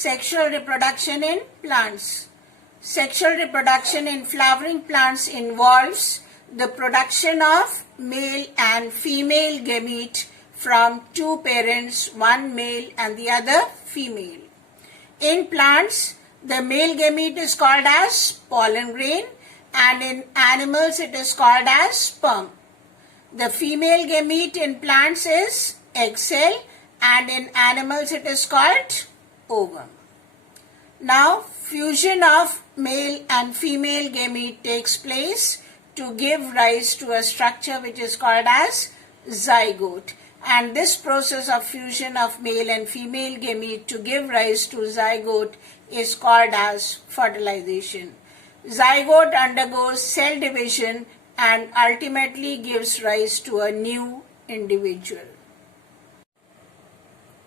Sexual reproduction in plants. Sexual reproduction in flowering plants involves the production of male and female gamete from two parents, one male and the other female. In plants, the male gamete is called as pollen grain, and in animals it is called as sperm. The female gamete in plants is egg cell, and in animals it is called ovum. Now, fusion of male and female gamete takes place to give rise to a structure which is called as zygote. And this process of fusion of male and female gamete to give rise to zygote is called as fertilization. Zygote undergoes cell division and ultimately gives rise to a new individual.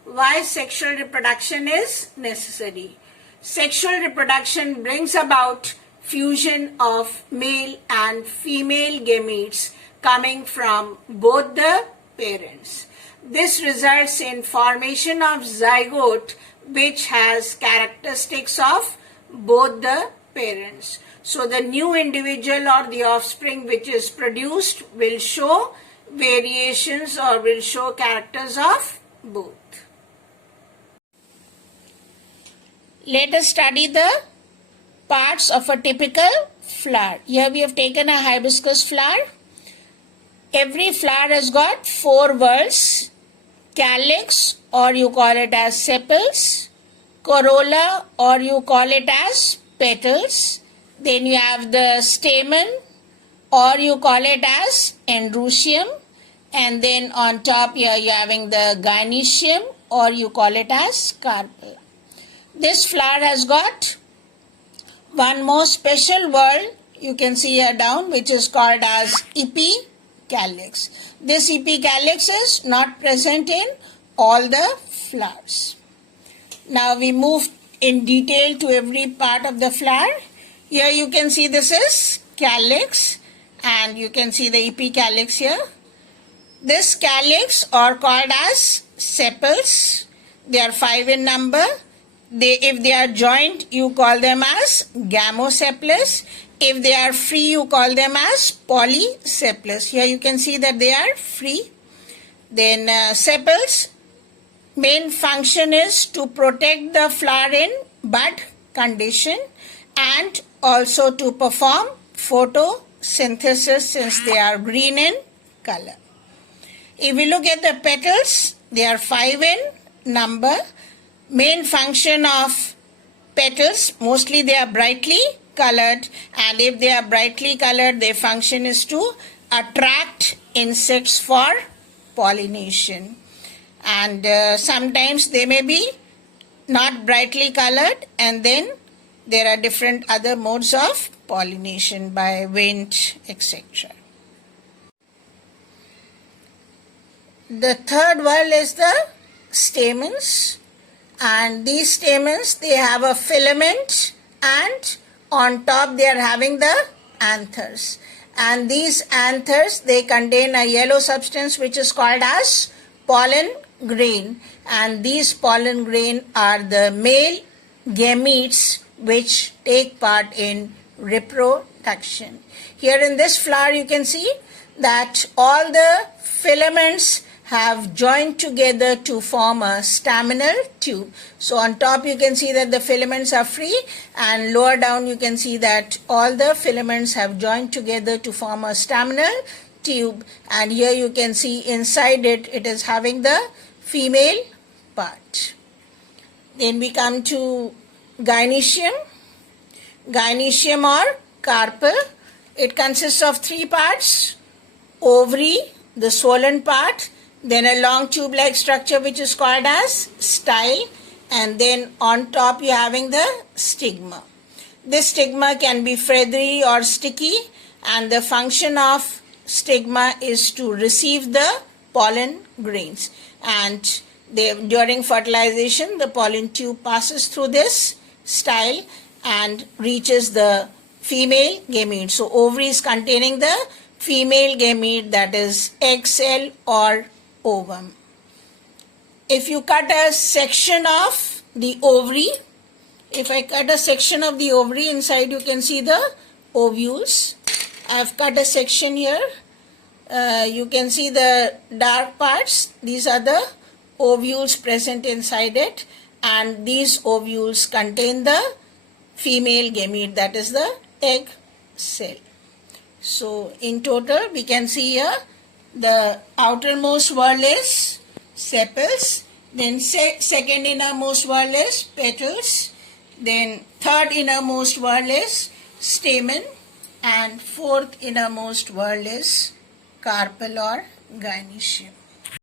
Why sexual reproduction is necessary? Sexual reproduction brings about fusion of male and female gametes coming from both the parents. This results in formation of zygote which has characteristics of both the parents. So the new individual or the offspring which is produced will show variations or will show characters of both. Let us study the parts of a typical flower. Here we have taken a hibiscus flower. Every flower has got four whorls: calyx, or you call it as sepals; corolla, or you call it as petals. Then you have the stamen, or you call it as androecium. And then on top here you are having the gynoecium, or you call it as carpel. This flower has got one more special whorl, you can see here down, which is called as epicalyx. This epicalyx is not present in all the flowers. Now we move in detail to every part of the flower. Here you can see this is calyx, and you can see the epicalyx here. This calyx are called as sepals. They are 5 in number. If they are joined, you call them as gamosepalous. If they are free, you call them as polysepalous. Here you can see that they are free. Then sepals, main function is to protect the flower in bud condition and also to perform photosynthesis since they are green in color. If we look at the petals, they are 5 in number. Main function of petals, mostly they are brightly colored, and if they are brightly colored, their function is to attract insects for pollination. And sometimes they may be not brightly colored, and then there are different other modes of pollination by wind, etc. The third whorl is the stamens. And these stamens, they have a filament, and on top they are having the anthers. And these anthers, they contain a yellow substance which is called as pollen grain. And these pollen grain are the male gametes which take part in reproduction. Here in this flower you can see that all the filaments have joined together to form a staminal tube. So on top you can see that the filaments are free, and lower down you can see that all the filaments have joined together to form a staminal tube, and here you can see inside it, it is having the female part. Then we come to gynoecium. Gynoecium or carpel. It consists of 3 parts: ovary, the swollen part, then a long tube-like structure which is called as style, and then on top you are having the stigma. This stigma can be feathery or sticky, and the function of stigma is to receive the pollen grains. And during fertilization, the pollen tube passes through this style and reaches the female gamete. So ovary is containing the female gamete, that is egg cell or ovum. If you cut a section of the ovary. If I cut a section of the ovary, inside you can see the ovules. I have cut a section here. You can see the dark parts. These are the ovules present inside it, and these ovules contain the female gamete, that is the egg cell. So in total we can see here the outermost whorl is sepals, then second innermost whorl is petals, then third innermost whorl is stamen, and fourth innermost whorl is carpel or gynoecium.